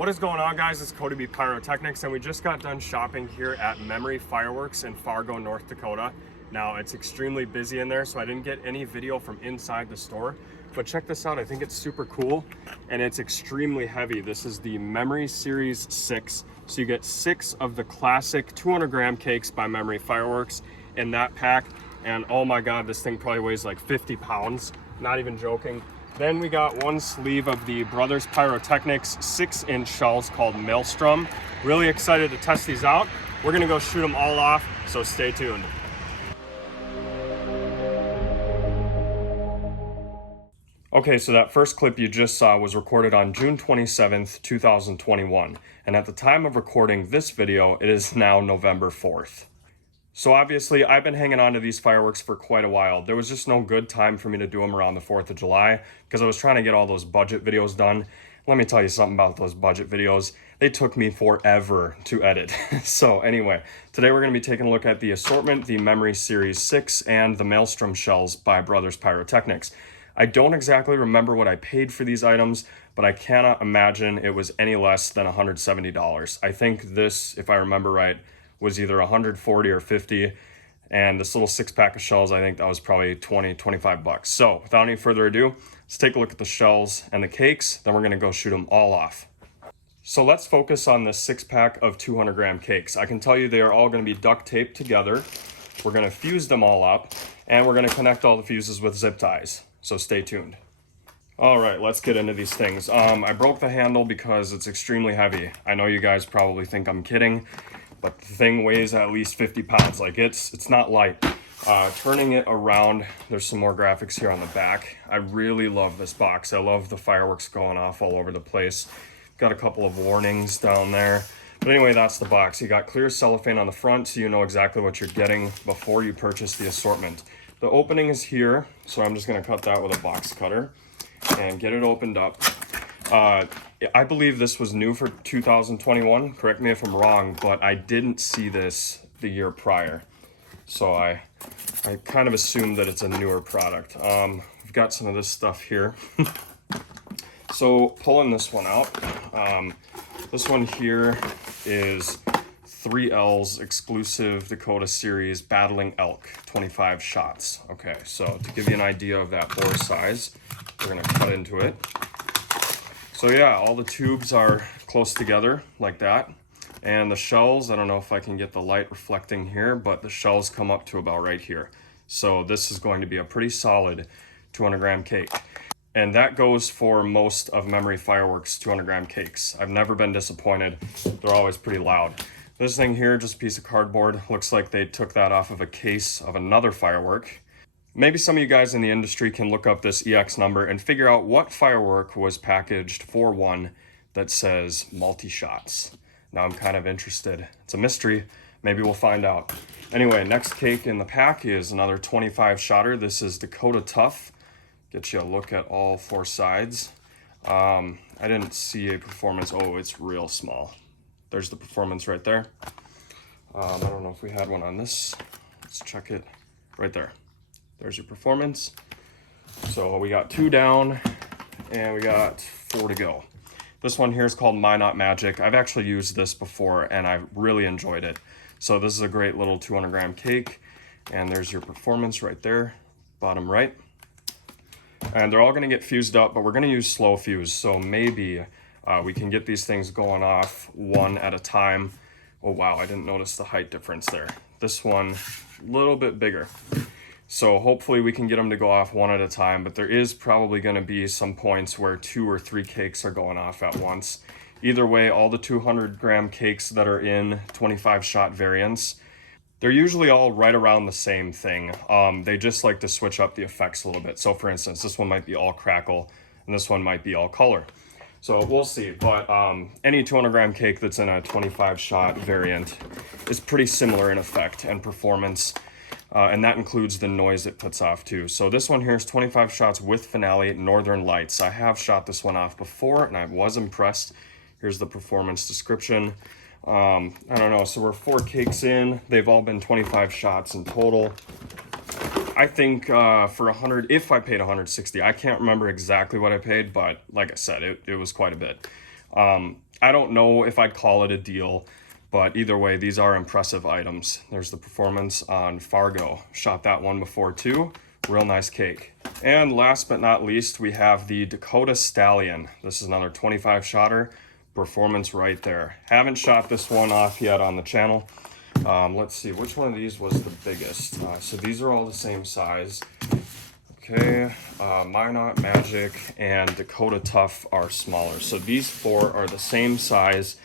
What is going on, guys? It's CodyBPyrotechnics, and we just got done shopping here at Memory Fireworks in Fargo, North Dakota. Now, it's extremely busy in there, so I didn't get any video from inside the store, but check this out. I think it's super cool, and it's extremely heavy. This is the Memory Series 6, so you get 6 of the classic 200-gram cakes by Memory Fireworks in that pack, and oh my God, this thing probably weighs like 50 pounds, not even joking. Then we got one sleeve of the CodyBPyrotechnics 6-inch shells called Maelstrom. Really excited to test these out. We're gonna go shoot them all off, so stay tuned. Okay, so that first clip you just saw was recorded on June 27th, 2021. And at the time of recording this video, it is now November 4th. So obviously, I've been hanging on to these fireworks for quite a while. There was just no good time for me to do them around the 4th of July because I was trying to get all those budget videos done. Let me tell you something about those budget videos. They took me forever to edit. So anyway, today we're going to be taking a look at the Assortment, the Memory Series 6, and the Maelstrom shells by CodyBPyrotechnics. I don't exactly remember what I paid for these items, but I cannot imagine it was any less than $170. I think this, if I remember right, was either 140 or 50, and this little 6-pack of shells, I think that was probably 20, 25 bucks. So without any further ado, let's take a look at the shells and the cakes, then we're gonna go shoot them all off. So let's focus on this 6-pack of 200-gram cakes. I can tell you they are all gonna be duct taped together. We're gonna fuse them all up, and we're gonna connect all the fuses with zip ties. So stay tuned. All right, let's get into these things. I broke the handle because it's extremely heavy. I know you guys probably think I'm kidding, but the thing weighs at least 50 pounds. Like it's not light. Turning it around, there's some more graphics here on the back. I really love this box. I love the fireworks going off all over the place. Got a couple of warnings down there. But anyway, that's the box. You got clear cellophane on the front, so you know exactly what you're getting before you purchase the Assortment. The opening is here, so I'm just gonna cut that with a box cutter and get it opened up. I believe this was new for 2021. Correct me if I'm wrong, but I didn't see this the year prior. So I kind of assumed that it's a newer product. We've got some of this stuff here. So pulling this one out, this one here is 3L's exclusive Dakota Series Battling Elk 25 shots. Okay, so to give you an idea of that bore size, we're gonna cut into it. So yeah, all the tubes are close together like that. And the shells, I don't know if I can get the light reflecting here, but the shells come up to about right here. So this is going to be a pretty solid 200-gram cake. And that goes for most of Memory Fireworks 200-gram cakes. I've never been disappointed. They're always pretty loud. This thing here, just a piece of cardboard. Looks like they took that off of a case of another firework. Maybe some of you guys in the industry can look up this EX number and figure out what firework was packaged for one that says multi-shots. Now I'm kind of interested. It's a mystery. Maybe we'll find out. Anyway, next cake in the pack is another 25-shotter. This is Dakota Tough. Get you a look at all 4 sides. I didn't see a performance. Oh, it's real small. There's the performance right there. I don't know if we had one on this. Let's check it right there. There's your performance. So we got 2 down and we got 4 to go. This one here is called My Not Magic. I've actually used this before and I really enjoyed it. So this is a great little 200-gram cake, and there's your performance right there, bottom right. And they're all gonna get fused up, but we're gonna use slow fuse. So maybe we can get these things going off one at a time. Oh wow, I didn't notice the height difference there. This one, a little bit bigger. So hopefully we can get them to go off one at a time, but there is probably gonna be some points where 2 or 3 cakes are going off at once. Either way, all the 200-gram cakes that are in 25-shot variants, they're usually all right around the same thing. They just like to switch up the effects a little bit. So for instance, this one might be all crackle and this one might be all color. So we'll see, but any 200-gram cake that's in a 25-shot variant is pretty similar in effect and performance. And that includes the noise it puts off too. So this one here is 25 shots with finale, Northern Lights. I have shot this one off before and I was impressed. Here's the performance description. I don't know, so we're 4 cakes in. They've all been 25 shots in total. I think for 100, if I paid 160, I can't remember exactly what I paid, but like I said, it was quite a bit. I don't know if I'd call it a deal, but either way, these are impressive items. There's the Performance on Fargo. Shot that one before too. Real nice cake. And last but not least, we have the Dakota Stallion. This is another 25 shotter. Performance right there. Haven't shot this one off yet on the channel. Let's see, which one of these was the biggest? So these are all the same size. Okay, Minot, Magic, and Dakota Tough are smaller. So these four are the same size,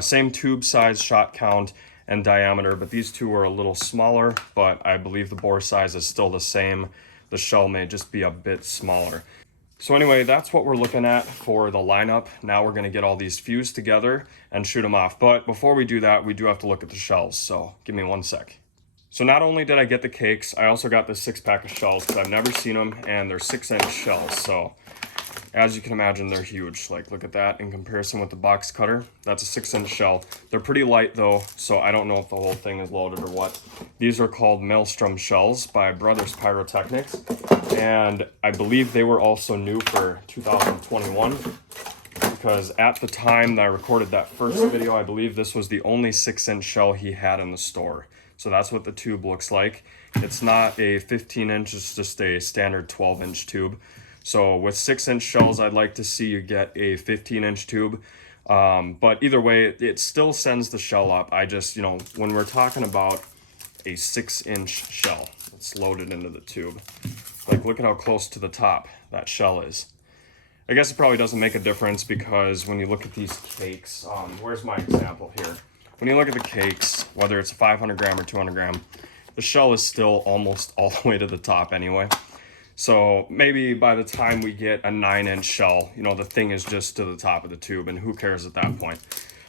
same tube size, shot count, and diameter, but these two are a little smaller, but I believe the bore size is still the same. The shell may just be a bit smaller. So anyway, that's what we're looking at for the lineup. Now we're gonna get all these fused together and shoot them off. But before we do that, we do have to look at the shells. So give me 1 sec. So not only did I get the cakes, I also got the 6-pack of shells because I've never seen them, and they're 6-inch shells. So as you can imagine, they're huge. Like, look at that in comparison with the box cutter. That's a 6-inch shell. They're pretty light though, so I don't know if the whole thing is loaded or what. These are called Maelstrom shells by Pyrotechnics, and I believe they were also new for 2021. Because at the time that I recorded that first video, I believe this was the only 6-inch shell he had in the store. So that's what the tube looks like. It's not a 15-inch, it's just a standard 12-inch tube. So with 6-inch shells, I'd like to see you get a 15-inch tube. But either way, it still sends the shell up. I just, you know, when we're talking about a 6-inch shell, it's loaded into the tube. Like, look at how close to the top that shell is. I guess it probably doesn't make a difference because when you look at these cakes, where's my example here? When you look at the cakes, whether it's a 500 gram or 200 gram, the shell is still almost all the way to the top anyway. So maybe by the time we get a 9-inch shell, you know, the thing is just to the top of the tube, and who cares at that point?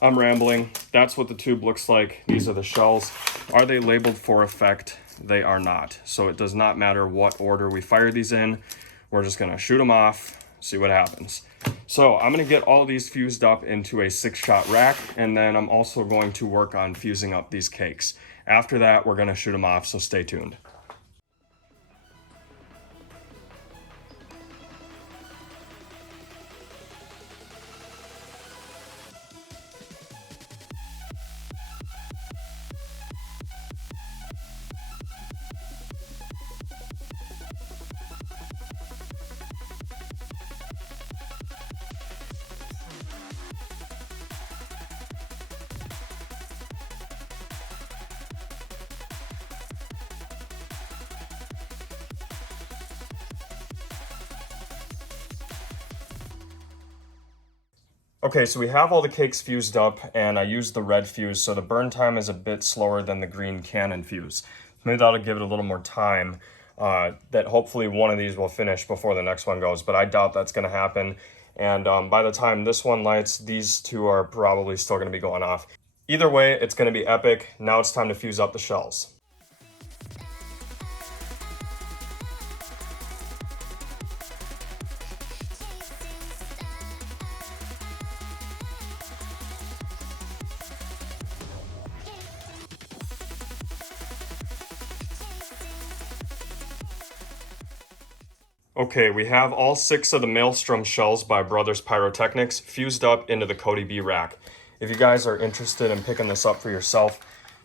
I'm rambling. That's what the tube looks like. These are the shells. Are they labeled for effect? They are not. So it does not matter what order we fire these in. We're just gonna shoot them off, see what happens. So I'm gonna get all these fused up into a 6-shot rack, and then I'm also going to work on fusing up these cakes. After that, we're gonna shoot them off, so stay tuned. Okay, so we have all the cakes fused up, and I used the red fuse, so the burn time is a bit slower than the green cannon fuse. Maybe that'll give it a little more time, that hopefully one of these will finish before the next one goes, but I doubt that's gonna happen. And by the time this one lights, these two are probably still gonna be going off. Either way, it's gonna be epic. Now it's time to fuse up the shells. Okay, we have all 6 of the Maelstrom shells by Pyrotechnics fused up into the CodyB rack. If you guys are interested in picking this up for yourself,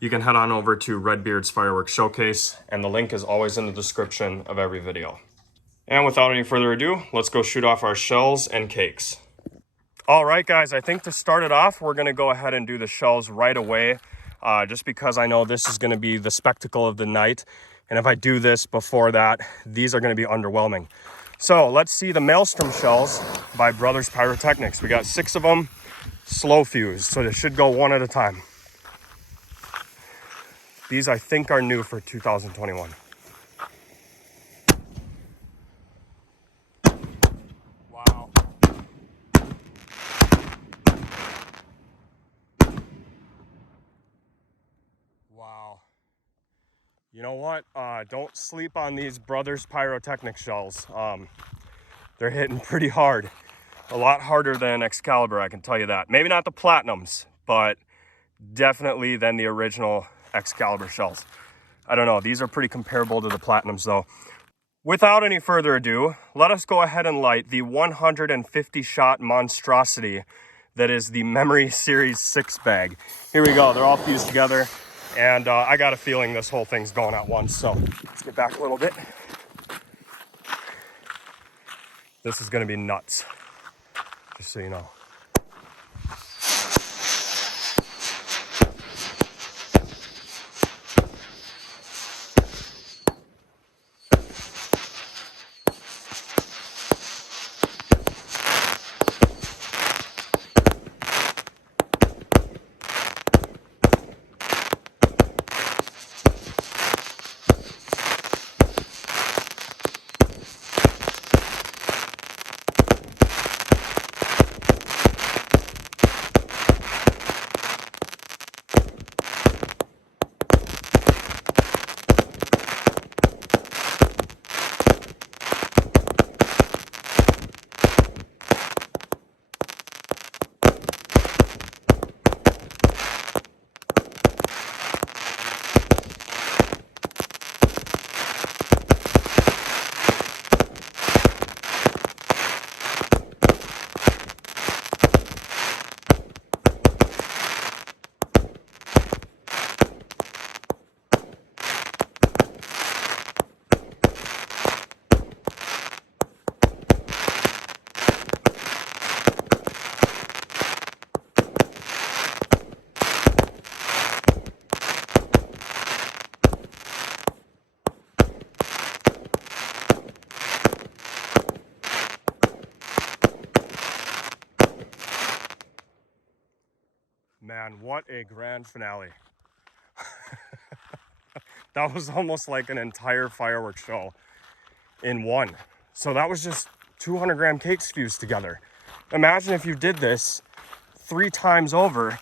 you can head on over to Redbeard's Firework Showcase, and the link is always in the description of every video. And without any further ado, let's go shoot off our shells and cakes. All right, guys, I think to start it off, we're gonna go ahead and do the shells right away, just because I know this is gonna be the spectacle of the night. And if I do this before that, these are gonna be underwhelming. So let's see the Maelstrom shells by Pyrotechnics. We got 6 of them, slow fused, so they should go one at a time. These I think are new for 2021. Wow. Wow. You know what? Don't sleep on these Pyrotechnics shells. They're hitting pretty hard. A lot harder than Excalibur, I can tell you that. Maybe not the Platinums, but definitely than the original Excalibur shells. I don't know, these are pretty comparable to the Platinums though. Without any further ado, let us go ahead and light the 150 shot monstrosity that is the Memory Series 6 bag. Here we go, they're all fused together, and I got a feeling this whole thing's going at once, so let's get back a little bit. This is gonna be nuts, just so you know. Man, what a grand finale. That was almost like an entire fireworks show in one. So that was just 200 gram cakes fused together. Imagine if you did this 3 times over,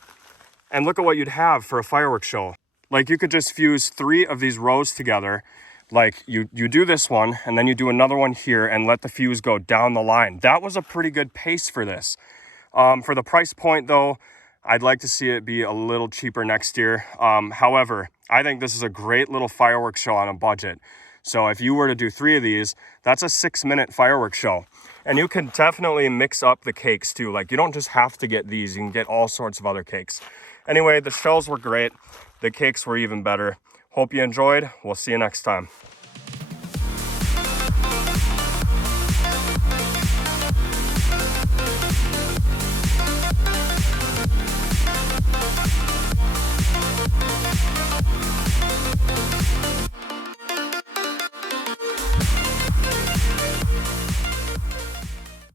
and look at what you'd have for a fireworks show. Like, you could just fuse 3 of these rows together. Like, you do this one, and then you do another one here, and let the fuse go down the line. That was a pretty good pace for this. For the price point though, I'd like to see it be a little cheaper next year. However, I think this is a great little fireworks show on a budget. So if you were to do 3 of these, that's a 6-minute fireworks show. And you can definitely mix up the cakes too. Like, you don't just have to get these, you can get all sorts of other cakes. Anyway, the shows were great. The cakes were even better. Hope you enjoyed. We'll see you next time.